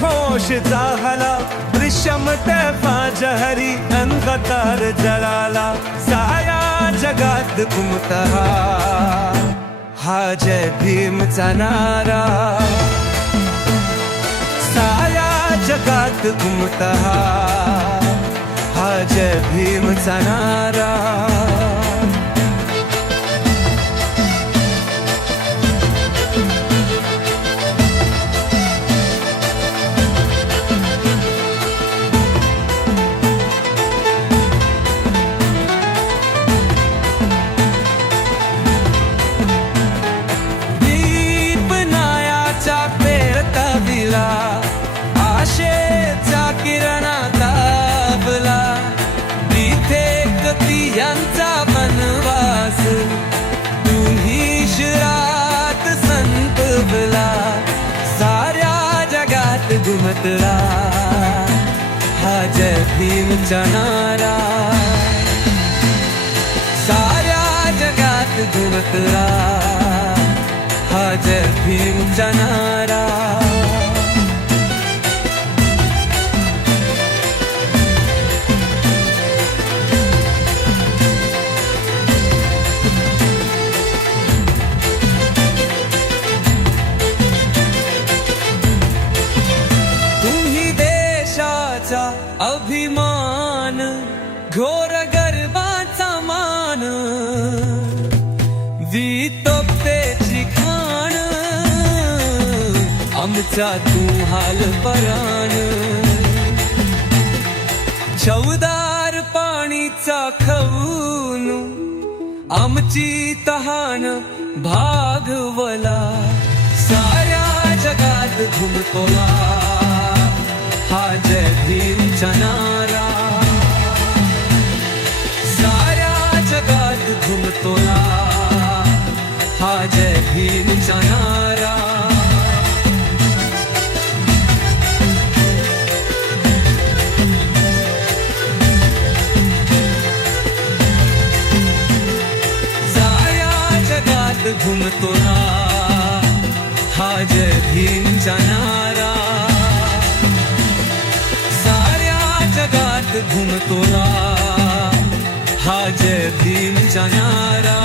जोश जाहला दृश्यम तैफा जहरी अंगतार जळाला साया जगात घुमतहा हा। जय भीमचा नारा। साया जगात घुमतहा हा जय भीमचा नारा। पेरता दिला आशेचा किरणा दाबला तिथे कती यांचा वनवास तुम्ही शिरात संतबला साऱ्या जगात घुमतला हा जय भीमचा नारा साऱ्या जगात घुमतला. हा जय भीमचा नारा तुम्ही देशाचा अभिमान घोर आमचा तू हाल पराण. चौदार पाणीचा खाऊन आमची तहान भागवला. साऱ्या जगात घुमतोला हा जय भीमचा नारा साऱ्या जगात घुमतोला हा जय भीमचा नारा घुमतो घुमतोला हा जय भीमचा नारा. साऱ्या जगात घुमतोला हा जय भीमचा नारा.